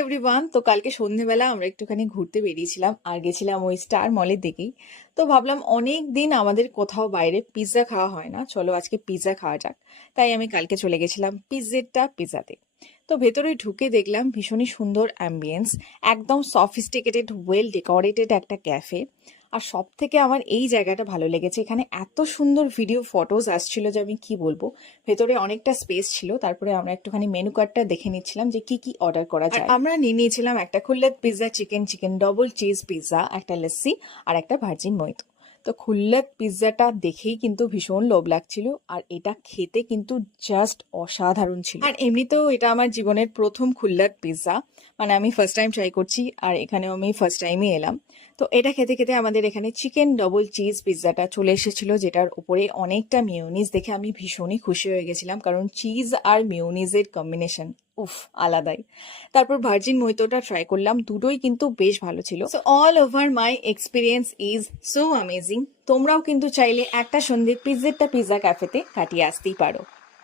Everyone, তো কালকে সন্ধেবেলা আমরা একটুখানি ঘুরতে বেরিয়েছিলাম আর গেছিলাম ওই স্টার মলের দিকেই। তো ভাবলাম অনেক দিন আমাদের কোথাও বাইরে পিৎজা খাওয়া হয় না, চলো আজকে পিৎজা খাওয়া যাক। তাই আমি কালকে চলে গেছিলাম পিৎজাতে। তো ভেতরে ঢুকে দেখলাম ভীষণই সুন্দর অ্যাম্বিয়েন্স, একদম সফিস্টিকেটেড ওয়েল ডেকোরেটেড একটা ক্যাফে। আর সব থেকে আমার এই জায়গাটা ভালো লেগেছে, এখানে এত সুন্দর ভিডিও ফটোজ আসছিল যে আমি কি বলবো। ভেতরে অনেকটা স্পেস ছিল, তারপরে আমরা একটুখানি মেনু কার্ডটা দেখে নিচ্ছিলাম যে কি কি অর্ডার করা যায়। আমরা নিয়ে নিয়েছিলাম একটা খুল্লাত pizza, chicken double cheese pizza, একটা লস্যি আর একটা ভার্জিন মইতো। তো খুল্লাত পিৎজাটা দেখেই কিন্তু ভীষণ লোভ লাগছিল, আর এটা খেতে কিন্তু জাস্ট অসাধারণ ছিল। আর এমনিতেও এটা আমার জীবনের প্রথম খুল্লাত পিৎজা, মানে আমি ফার্স্ট টাইম ট্রাই করছি, আর এখানেও আমি ফার্স্ট টাইমই এলাম। তো এটা খেতে খেতে আমাদের এখানে চিকেন ডবল চিজ পিৎজাটা চলে এসেছিল, যেটার উপরে অনেকটা মিউনিস দেখে আমি ভীষণই খুশি হয়ে গেছিলাম, কারণ চিজ আর মিউনিসের কম্বিনেশন উফ আলাদাই। তারপর ভার্জিন মইতোটা ট্রাই করলাম, দুটোই কিন্তু বেশ ভালো ছিল। So all over my experience is so amazing. তোমরাও কিন্তু চাইলে একটা সন্ধ্যে পিৎজা ক্যাফেতে কাটিয়ে আসতেই পারো।